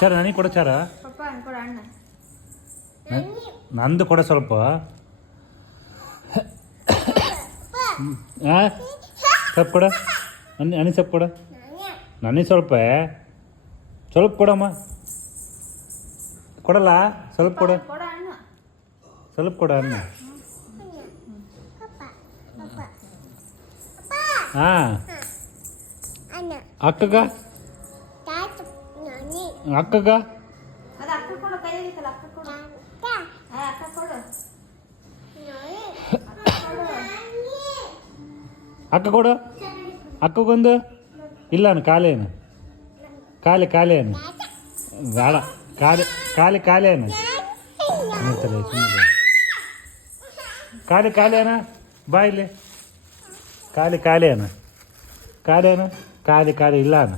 ಚಾರ ನನಗೆ ಕೊಡ ಚಾರ ಪಪ್ಪ ಅನ್ಕೊಡ ಅಣ್ಣ ನಂದು ಕೊಡ ಸ್ವಲ್ಪ ಹಾಂ ಸ್ವಲ್ಪ ಕೊಡ ಅನಿ ಸ್ವಲ್ಪ ಕೊಡ ನನಗೆ ಸ್ವಲ್ಪ ಸ್ವಲ್ಪ ಕೊಡಮ್ಮ ಕೊಡಲ್ಲ ಸ್ವಲ್ಪ ಕೊಡ ಕೊಡ ಅಣ್ಣ ಸ್ವಲ್ಪ ಕೊಡ ಅನ್ನ ಹಾಂ ಅಕ್ಕಗ ಅಕ್ಕಗ ಅದು ಅಕ್ಕ ಕೊಡು ಕೈಯಾಗಿತ್ತಲ್ಲ ಅಕ್ಕ ಕೊಡು ಅಕ್ಕ ಕೊಡು ಅಕ್ಕ ಕೊಡು ಅಕ್ಕಗೊಂದು ಇಲ್ಲ ಅನ್ನ ಕಾಲೇನು ಕಾಲೇ ಅನ್ನು ಬೇಡ ಕಾಲೇ ಅನ್ನ ಕಾಲೇ ಅನ್ನ ಬಾ ಇಲ್ಲಿ ಕಾಲೇ ಅನ್ನ ಕಾಲೇ ಇಲ್ಲ ಅನ್ನ